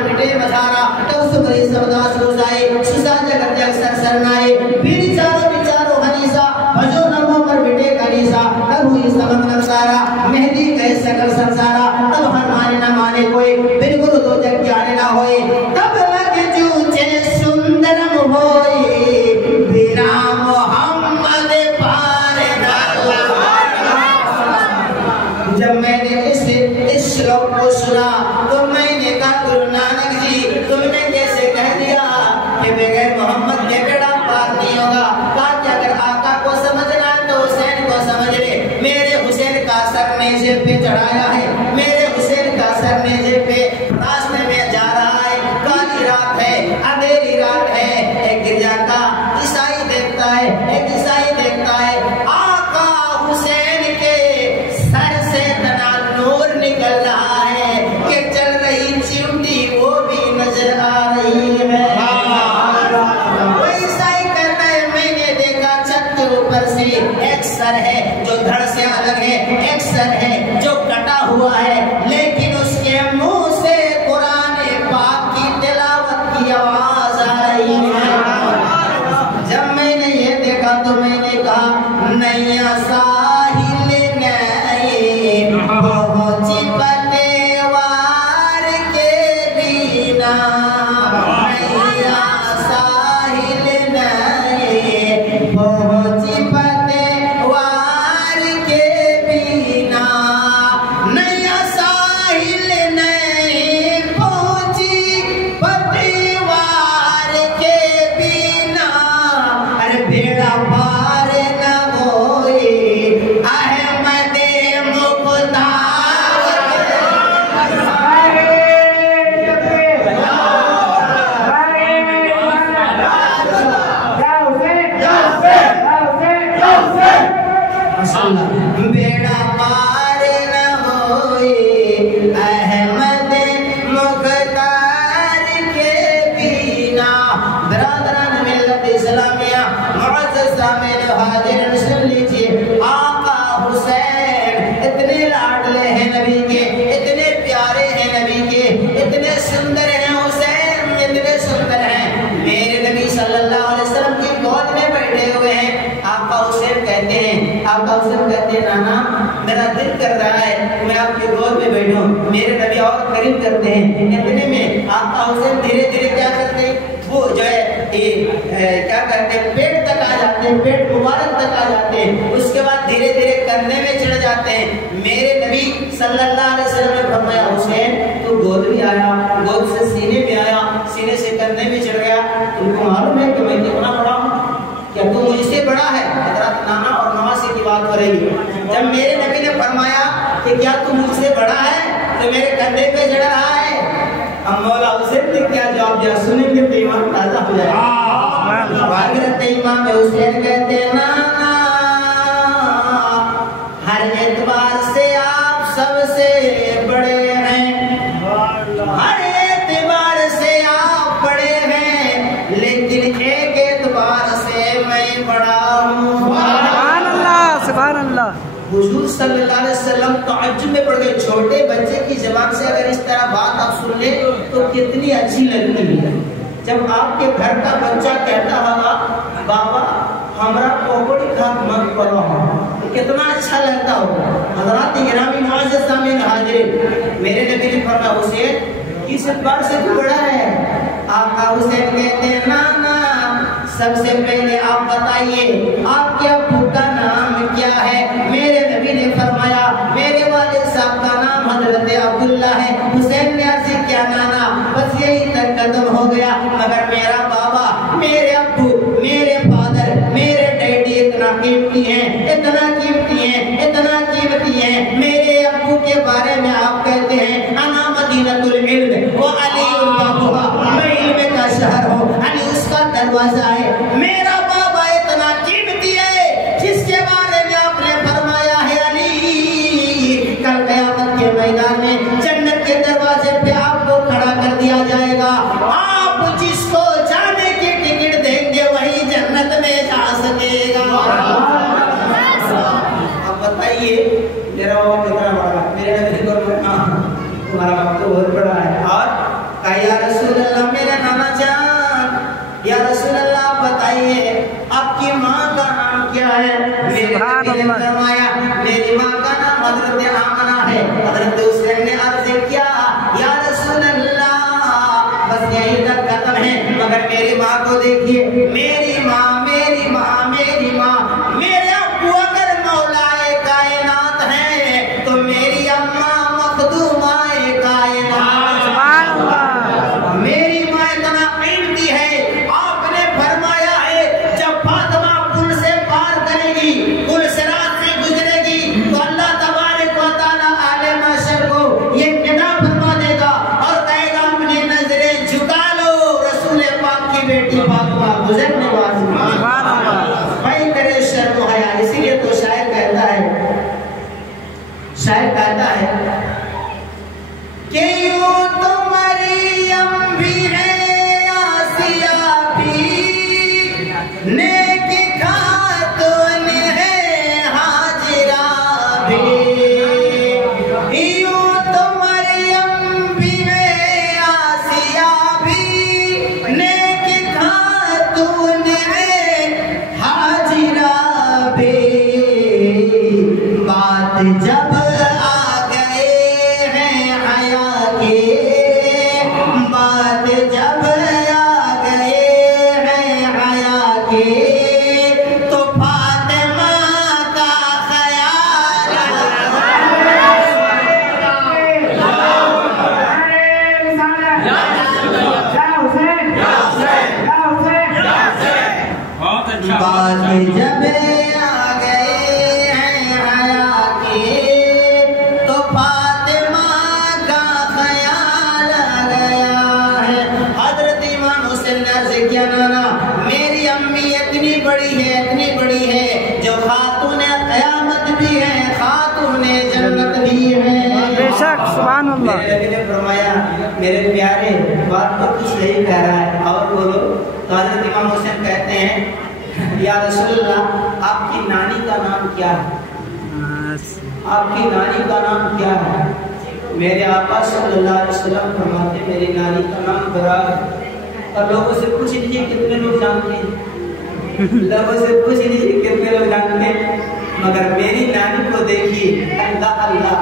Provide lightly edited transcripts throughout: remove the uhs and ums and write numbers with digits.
मन मिटे मसारा तो सुमरी सबदास रोजाए सुसा जगत जग सर सरनाए विचारो हनीसा भजो नमो पर मिटे कनीसा तब हुई समन नसारा मेहदी गए सकल संसारा तब हर माने न माने कोई बिन गुरु तो जग जाने ना होए तब लग जूचे सुंदरम होए बिना मोहम्मद पार जब मैंने इस श्लोक को सुना तो मैंने कहा गुरु नानक जी तुमने कैसे कह दिया कि बगैर मोहम्मद के बेड़ा पार नहीं होगा। कहा कि अगर आका को समझना है तो हुसैन को समझ ले। मेरे हुसैन का सर नेज़े पे चढ़ाया है, मेरे हुसैन का सर नेज़े पे रास्ते में जा रहा है। काली रात है, अंधेरी रात है, एक गिरजा का ईसाई देखता है, एक ईसाई देखता है आका हुसैन के सर से तना नूर निकल रहा है कि चल रही चिमटी वो भी नजर आ रही है। वो ईसाई कहता है मैंने देखा छत के ऊपर से एक सर है जो धड़ से अलग है, एक सर है जो कटा हुआ है, लेकिन उसके मुंह से कुरान पाक की तिलावत की आवाज आ रही है। जब मैंने ये देखा तो मैंने कहा नैया साहिल नए पहुंची पतेवार के बिना, नैया साहिल नए पहुंची पतेवार के बिना, नैया साहिल नए पहुंची पतेवार के बिना, अरे बेड़ा पार न होए अहमद मुख्तार। बेड़ा पार न होए अहमद मुख्तार के बिना। बरादरान मिल्लत इस्लामिया मुअज़्ज़ज़ सामिल हाज़िर सुन लीजिए, आका हुसैन इतने लाडले हैं नबी के, इतने प्यारे हैं नबी के, इतने सुंदर हैं हुसैन, इतने सुंदर हैं। मेरे नबी सल्लल्लाहु अलैहि वसल्लम की गोद में बैठे हुए हैं। आका हुसैन कहते हैं, आका हुसैन कहते हैं नाना मेरा दिल कर रहा है मैं आपकी गोद में बैठूं। मेरे नबी और करीब करते हैं। इतने में आका हुसैन धीरे धीरे क्या करते हैं, वो जो है क्या करते हैं, पेट तक आ जाते हैं, पेट मुबारक तक आ जाते हैं। उसके बाद धीरे धीरे कंधे में चढ़ जाते हैं। मेरे नबी सल्लल्लाहु अलैहि वसल्लम ने फरमाया हुसैन तू गोद में आया, गोद से सीने में आया, सीने से कंधे में चढ़ गया। तुमको मालूम है कि मैं कितना बड़ा हूँ, क्या तू मुझसे बड़ा है? हजरत नाना और नवासी की बात हो रही है। जब मेरे नबी ने फरमाया कि क्या तू मुझसे बड़ा है, तो मेरे कंधे पे चढ़ रहा है। अब मौला हुसैन ने क्या जवाब दिया सुनेंगे तो ईमान ताजा हो जाएगा। हजरत इमाम हुसैन कहते हैं नाना हर एतबार से आप सबसे बड़े हैं, हर एतबार से आप बड़े हैं, लेकिन एक एतबार से मैं बड़ा हूँ। सुभान अल्लाह, सुभान अल्लाह। हुजूर सल्लल्लाहु अलैहि वसल्लम तअज्जुब में पड़ गए। छोटे बच्चे की जबान से अगर इस तरह बात आप सुन ले तो कितनी अच्छी लगती है। जब आपके घर का बच्चा कहता होगा बाबा हमरा पकौड़ी खा मत करो, तो कितना अच्छा लगता होगा। हज़रात गिरामी मुअज़्ज़ज़ सामिल हाज़िरीन, मेरे नबी ने फरमाया हुसैन किस बार से तू बड़ा है? आका हुसैन कहते हैं नाना सबसे पहले आप बताइए आपके अब्बू का नाम क्या है? मेरे नबी ने फरमाया मेरे वालिद साहब का नाम हजरत अब्दुल्ला है। हुसैन ने अर्ज़ किया नाना बस यही तक कदम हो गया, मगर मेरा बाबा, मेरे अब्बू, मेरे फादर, मेरे डैडी इतना कीमती हैं, इतना कीमती हैं, इतना कीमती हैं। मेरे अब्बू के बारे में आप कहते हैं अना मदीनतुल इल्म व अली बाबुहा, मैं इल्म का शहर हूँ, अली उसका दरवाजा है। मेरा बाबा इतना कीमती है जिसके बारे में आपने फरमाया है अली कल क़यामत के मैदान में जन्नत के दरवाजे पे आप फरमाया मेरी माँ का नाम हजरत आमना है। हजरत हुसैन ने अर्ज किया या रसूल अल्लाह बस यहीं तक खत्म है, मगर मेरी माँ को देखिए, मेरी माँ मेरी माँ मेरी माँ, मेरे अब्बू अगर मौलाए कायनात है तो मेरी अम्मा मखदूमाए कायनात। मेरी माँ इतना कीमती है। आपने फरमाया है जब फातिमा पुल से पार करेगी, पुल सिरात से गुजरेगी तो अल्लाह तबारक व तआला आले महशर को ये निदा फरमा देगा और कहेगा अपनी नजरें झुका लो, रसूल पाक की बेटी फातिमा गुजरने वाली। भाई करे शर्म हया। इसीलिए तो शायर कहता है कि यूं तो मरियम भी है आसिया भी, नेक खातून है हाजिरा भी। यूं तो मरियम भी है आसिया भी, नेक खातून है हाजिरा भी। बात जब आ गए हैं हया के, बात जब आ गए हैं हया के, तो फातिमा का ख्याल बात जब आ गए हैं हया के, तो फातिमा का ख्याल आ गया है। हजरत इमाम हुसैन ने अर्ज़ किया नाना मेरी अम्मी इतनी बड़ी है जो खातून क़यामत भी है, खातून जन्नत भी है। बेशक सुभान अल्लाह। मेरे नबी ने फरमाया मेरे प्यारे बात तो तू सही कह रहा है और बोलो। तो हजरत इमाम हुसैन कहते हैं या रसूलल्लाह आपकी नानी का नाम क्या है? आपकी नानी का नाम क्या है? मेरे आका सल्लल्लाहु अलैहि वसल्लम फरमाते मेरी नानी का नाम बरा है। और लोगों से पूछ लीजिए कितने लोग जानते हैं, लोगों से पूछ लीजिए कितने लोग जानते हैं, मगर मेरी नानी को देखिए अल्लाह अल्लाह।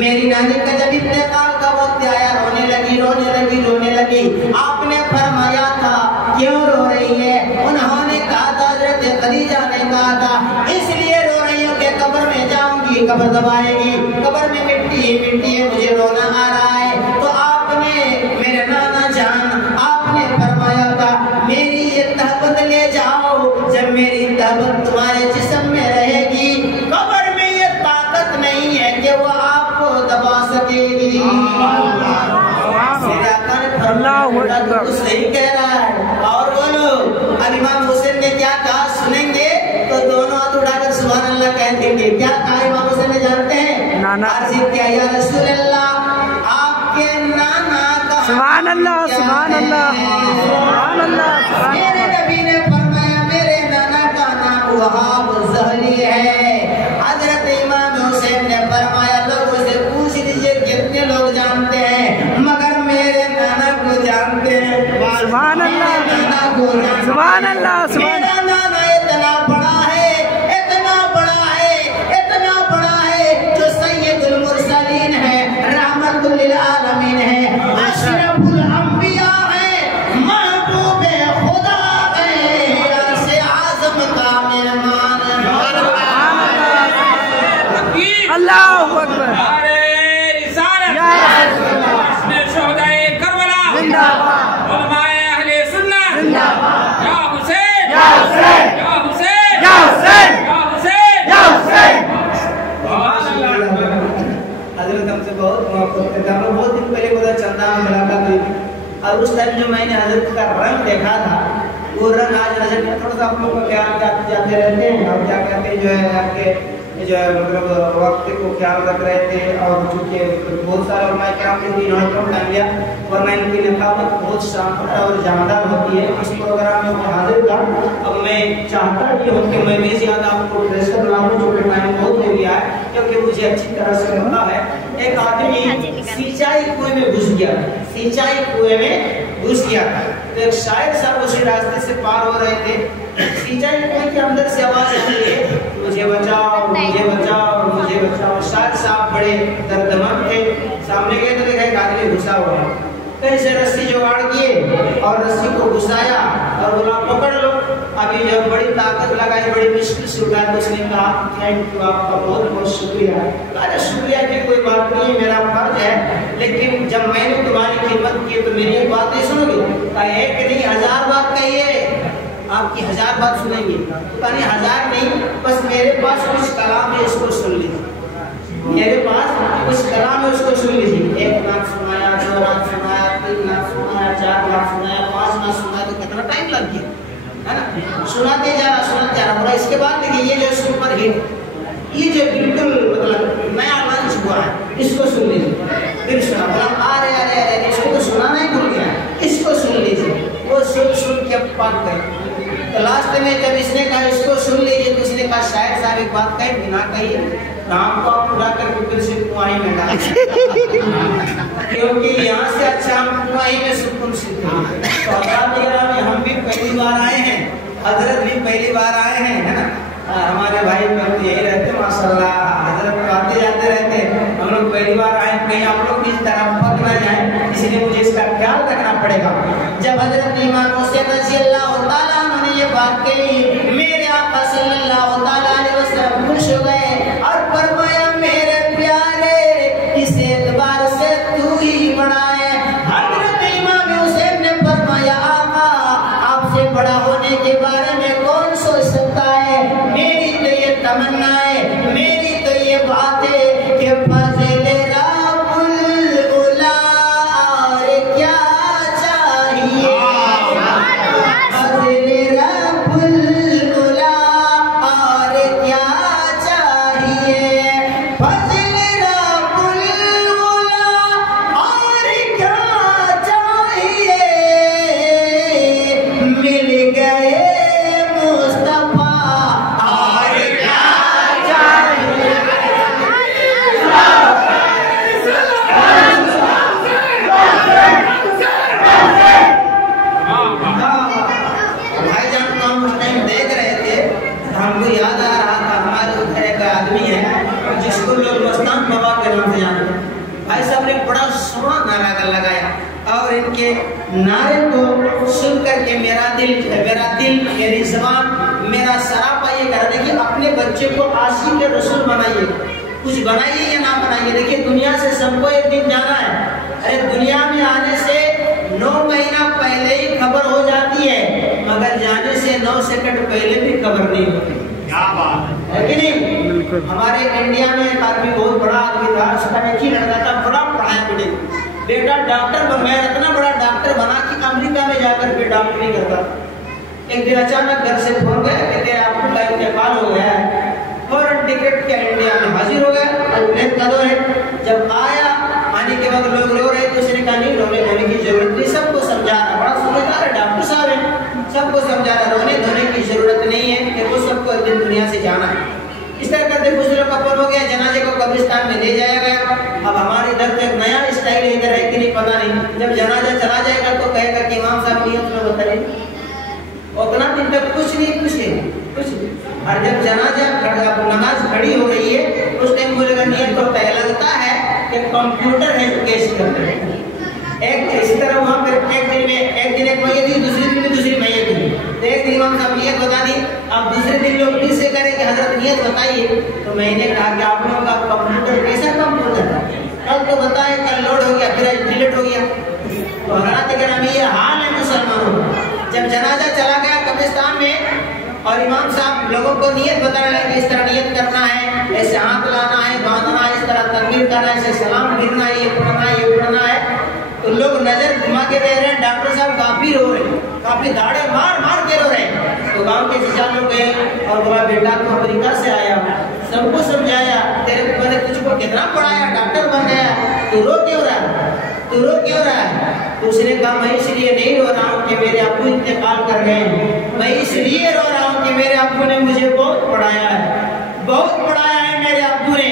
मेरी नानी का जब इंतकाल का वक्त आया रोने लगी। आपने फरमाया था क्यों रो रही है? उन्होंने कहा था हज़रत खदीजा ने कहा था इसलिए रो रही हूँ कि कब्र में जाऊंगी, कब्र दबाएगी, कब्र में मिट्टी है, मुझे रोना आ रहा है। तो आपने मेरे नाना जान आपने फरमाया था मेरी ये तहबत ले जाओ, जब मेरी तहबत तुम्हारे जिस्म में रहेगी कब्र में ये ताकत नहीं है कि वो आपको दबा सकेगी। तो सही कह रहा है। और बोलो अब इमाम हुसैन ने क्या कहा सुनेंगे तो दोनों हाथ उठाकर सुभान अल्लाह कह देंगे। क्या कहा इमाम हुसैन ने जानते हैं? नाना क्या या रसूल अल्लाह आपके नाना का सुभान अल्लाह सुभान अल्लाह सुभान अल्लाह। मेरे नबी ने फरमाया मेरे नाना का नाम वहाब ज़हरी है। हजरत इमाम हुसैन ने फरमाया लोगों से पूछ लीजिए कितने लोग जानते हैं, मगर मेरे नाना को जानते हैं। सुभान अल्लाह सुभान अल्लाह। मेरा नाना इतना बड़ा है जो सैयदुल मुरसलीन है, रहमतुल लिल आलमीन है, अशरफुल अंबिया है, महबूबे खुदा है, अर्श आज़म का मेहमान अल्लाहु अकबर। बहुत दिन पहले चंदा मुलाकात हुई थी और उस टाइम जो मैंने हजरत का रंग देखा था वो रंग आज नजर में थोड़ा सा आप लोग को ख्याल जाते रहते हैं और क्या कहते हैं जो है आपके जो है मतलब वक्त को ख्याल रख रहे थे। और चूँकि बहुत सारे और मैं क्या कहती इन्होंने कम टाइम लिया वरना इनकी नकाबत बहुत शानदार और जानदार होती है। इस प्रोग्राम में मैं हाजिर था। अब मैं चाहता भी हूँ कि मैं भी ज़्यादा आपको ड्रेस कर रहा हूँ, जो कि टाइम बहुत हो गया है क्योंकि मुझे अच्छी तरह से पता है। एक आदमी सिंचाई कुएं में घुस गया, सिंचाई कुएं में घुस गया था। तो एक शायर साहब उसी रास्ते से पार हो रहे थे सिंचाई के अंदर से आवाज आती है, मुझे बचाओ, मुझे बचाओ, मुझे बचाओ। शायद साहब बड़े दर्दमंद थे, सामने गए तो देखा एक आदमी घुसा हुआ है, कहीं से रस्सी जुगाड़ किए और रस्सी को घुसाया और बोला पकड़ लो। अभी जब बड़ी ताकत लगाई, बड़ी मुश्किल से उठाया तो उसने कहा थैंक यू, आपका बहुत बहुत शुक्रिया। अरे शुक्रिया की कोई बात नहीं है, मेरा फर्ज है, लेकिन जब मैंने तुम्हारी खिदमत की तो मेरी एक बात नहीं सुनोगे? एक नहीं 1000 बात कहिए, आपकी 1000 बात सुनेंगे। यानी 1000 नहीं, बस मेरे पास कुछ कलाम है, इसको सुन लीजिए। मेरे पास कुछ कलाम है, उसको सुन लीजिए। 1 लाख सुनाया, 2 लाख सुनाया, 3 लाख सुनाया, 4 लाख सुनाया, 5 लाख सुनाया, तो कितना टाइम लग गया है ना? सुनाते जा रहा बोला। इसके बाद देखिए ये जो सुपर हिट, ये जो बिल्कुल मतलब नया लॉन्च हुआ है, इसको सुन लीजिए। फिर सुना बोला अरे अरे अरे, इसको तो सुनाना ही भूल गया, इसको सुन लीजिए। वो सुन के पक गए। तो लास्ट में जब इसने कहा इसको सुन लीजिए तो उसने कहा शायद साहब एक बात कही बिना कही नाम को आप पूरा करके फिर से कुआई में डाल, क्योंकि यहाँ से अच्छा हम कुआई में सुकून सीखते हैं। तो हम भी पहली बार आए हैं, हजरत भी पहली बार आए हैं, है ना? हमारे भाई यही रहते माशाल्लाह, हजरत तो आते जाते रहते, हम लोग पहली बार आए, कहीं आप लोग भी इस तरह पक ना जाए, इसलिए मुझे इसका ख्याल रखना पड़ेगा। जब हजरत इमाम हुसैन रज़ियल्लाहु ताला अन्हु ने ये बात कही, मेरे आका सल्लल्लाहु ताला अलैहि वसल्लम खुश हो गए और फरमाया मेरे प्यारे, इस एतबार से तू ही बड़ा है। हजरत इमाम हुसैन ने फरमाया आका, आपसे बड़ा होने के बारे में कौन सोच सकता है? मेरी तो ये तमन्ना है, मेरी तो ये बात है कि फज़िल रब्बुल उला और क्या चाहिए, फज़िल रब्बुल उला और क्या चाहिए, फज़िल रब्बुल उला और क्या चाहिए, मिल गए मुस्तफा और क्या चाहिए। भाईजान को हम उस टाइम देख रहे थे, हमको याद आ रहा था हमारे उधर एक आदमी है जिसको लोग मस्तान बाबा के नाम से जानते हैं। भाई साहब ने बड़ा सोहना नारा लगाया और इनके नारे को सुन करके मेरा दिल, मेरी ज़बान, मेरा सरापा ये कह रहे कि अपने बच्चे को आशिक रसूल बनाइए, कुछ बनाइए या ना बनाइए। देखिए दुनिया से सबको एक दिन जाना है। अरे दुनिया में आने से 9 महीना पहले ही खबर हो जाती है, मगर जाने से 9 सेकंड पहले भी खबर नहीं होती। क्या बात है कि नहीं? हमारे इंडिया में एक आदमी, बहुत बड़ा आदमी था, उसका एक ही लड़का था, बड़ा पढ़ाया पढ़े, बेटा डॉक्टर बन गया, इतना बड़ा डॉक्टर बना कि अमेरिका में जाकर के डॉक्टरी करता। एक दिन अचानक घर से फोन गया, कहते हैं आपको का इंतकाल हो गया है, फौरन टिकट के इंडिया में हाजिर हो गया और प्लेन का दो है। जब आया, आने के बाद लोग रो रहे तो उसने कहा नहीं रोने धोने की जरूरत नहीं, सबको समझा रहा, बड़ा समझदार है डॉक्टर साहब है, सबको समझा रहा, रोने धोने की जरूरत नहीं है, कि वो सबको एक दिन दुनिया से जाना है। इस तरह करते कुछ लोग कपल हो गया, जनाजे को कब्रिस्तान में ले जाया गया। अब हमारे इधर तो एक नया स्टाइल है, इधर है कि नहीं पता नहीं, जब जनाजा चला जाएगा तो कहेगा कि इमाम साहब नियत में बताइए, उतना दिन तक कुछ नहीं। और जब जनाजा नमाज खड़ी हो रही है उस टाइम बोलेगा नियत तो तय लगता है कि कंप्यूटर है तो कैसे करते हैं। एक इसी तरह वहाँ पर एक दिन एक मैयत थी, दूसरे दिन में दूसरी मैयत थी, तो एक दिन इमाम साहब नियत बता दी। अब दूसरे दिन लोग फिर से करें कि हजरत नियत बताइए, तो मैंने कहा कि आप लोगों का कंप्यूटर कैसा कंप्यूटर, कल तो बताए कल लोड हो गया, फिर डिलीट हो गया। तो हजरत के नाम ये हाल है मुसलमानों का। जब जनाजा चला गया कब्रिस्तान में और इमाम साहब लोगों को नियत बताने लगे, इस तरह नियत करना है, ऐसे हाथ लाना है, बांधना है, इस तरह तकबीर करना है, ऐसे सलाम फिरना है, ये पढ़ना है। तो लोग नजर घुमा के देख रहे हैं, डॉक्टर साहब काफी रो रहे हैं, काफी दाढ़े मार के रो रहे हैं। तो गांव के चाचा लोग गए और बोला बेटा तू अमेरिका से आया, सबको समझाया, तेरे मैंने तुझको कितना पढ़ाया, डॉक्टर बन गया, तू रो क्यों रहा है? तो उसने कहा मैं इसलिए नहीं रो रहा हूँ कि मेरे अब्बू इंतकाल कर गए, मैं इसलिए रो रहा हूँ कि मेरे अब्बू ने मुझे बहुत पढ़ाया है मेरे अब्बू ने,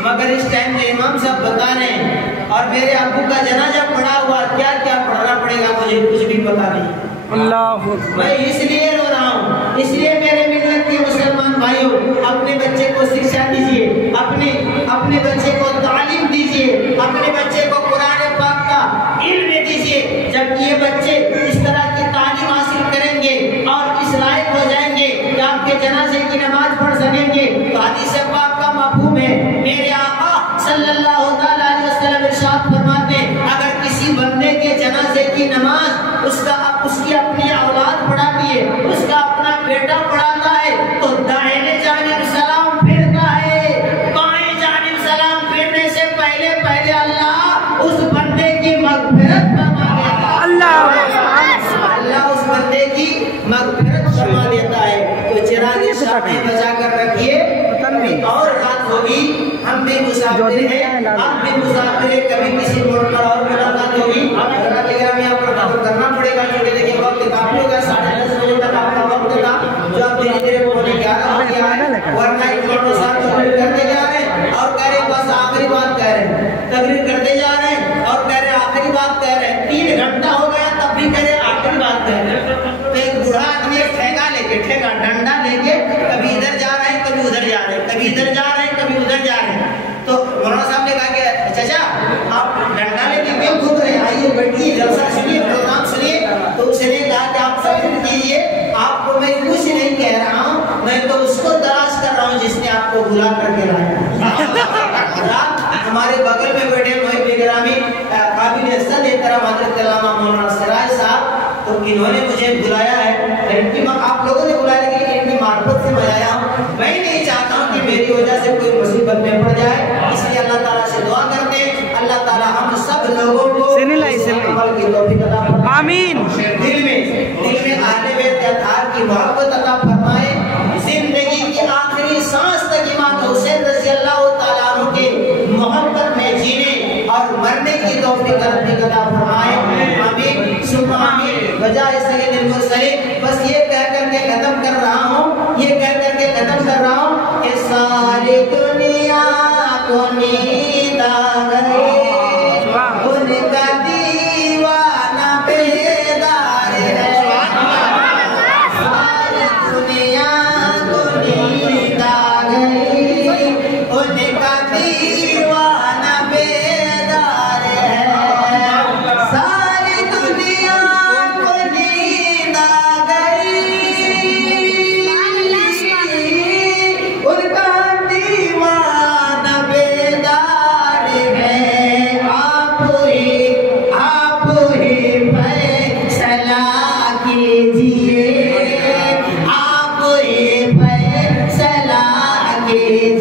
मगर इस टाइम में इमाम साहब बता रहे हैं और मेरे अब्बू का जनाजा पड़ा हुआ, क्या क्या पढ़ना पड़ेगा मुझे कुछ भी पता नहीं। अल्लाह, मैं इसलिए रो रहा हूँ इसलिए मेरे मिल्लत के मुसलमान भाइयों, अपने बच्चे को शिक्षा दीजिए, अपने बच्चे को तालीम दीजिए, अपने बच्चे को कुरान पाक का इल्म दीजिए। जब ये बच्चे इस तरह की तालीम हासिल करेंगे और इस लायक हो जाएंगे कि आपके जनाजे की नमाज पढ़ सकेंगे, तो हदीस पाक का मफहूम है। मेरे आका सल्लल्लाहु अलैहि वसल्लम इरशाद फरमाते हैं, अगर किसी बंदे के जनाजे की नमाज उसकी अपनी औलाद पढ़ाती है, उसका अपना बेटा पढ़ाता है, तो दाहिने जानिब सलाम फिरता है, बाएं जानिब सलाम फिरने से पहले अल्लाह उस बंदे की मगफिरत फरमा देता है। अल्लाह उस बंदे की मगफिरत फरमा देता है। तो चिराग सामने बचा कर रखिए, और रात होगी, हम भी मुसाफिर हैं, आप भी मुसाफिर हैं, कभी किसी मोड़ पर और मुलाकात होगी। यहाँ पर करना पड़ेगा, क्योंकि देखिए वक्त काफी होगा, 10:30 बजे तक आपका वक्त था, जो आप धीरे धीरे 11:15 हो गया है, वरना करते जा रहे हैं और कह रहे बस आखिरी बात कह रहे हैं, तकरीर करते जा रहे हैं और कह रहे आखिरी बात कह रहे हैं, 3 घंटा हो गया तब भी कह रहे आखिरी बात कह रहे हैं। तो एक बूढ़ा आदमी ठेगा डंडा लेके कभी इधर जा रहे हैं, कभी उधर जा रहे हैं, कभी इधर जा रहे हैं, कभी उधर जा रहे हैं। तो मौलाना साहब ने कहा कि चाचा आप डंडा लेके क्यों घूम रहे हैं, आइए बैठिए, जलसा सुनिए, प्रोग्राम सुनिए। तो उसने कहा कि आप तकरीर कीजिए, आपको मैं कुछ नहीं कह रहा हूँ, मैं तो उसको तलाश कर रहा हूँ जिसने आपको बुला करके लाया। हमारे बगल में बैठे मोहित बिगरामी काबिल इज्जत एहतराम हज़रत अल्लामा मौलाना सिराज साहब, तो इन्होंने मुझे बुलाया है। आप लोगों ने बुलाया, लेकिन इनकी मार्फत से मैं आया हूँ। मैं नहीं चाहता हूँ कि मेरी वजह से कोई मुसीबत में पड़ जाए, इसलिए अल्लाह ताला से दुआ करते हैं, अल्लाह ताला हम सब लोगों को अमल की तौफीक अता फरमाए, आमीन। दिल में अहले बैत अतार की मोहब्बत अता फरमाए, जिंदगी की आखिरी सांस तक इमाम हुसैन रज़ी अल्लाह ताला अन्हु के मोहब्बत में जीने और मरने की तौफीक अता फरमाए, आमीन सुम्मा आमीन। बजाए सय्यदुल मुरसलीन, बस ये कह करके खत्म कर रहा हूँ, ये कह करके खत्म कर रहा हूँ कि सारी दुनिया को नींद आ गई, उनका दीवाना बेदार है, सारी दुनिया को नींद आ गई, उनका दीवाना बेदार है, सारी दुनिया को नींद आ गई, उनका दीवाना बेदार है, आप ही फैसला कीजिए, आप ही फैसला कीजिए।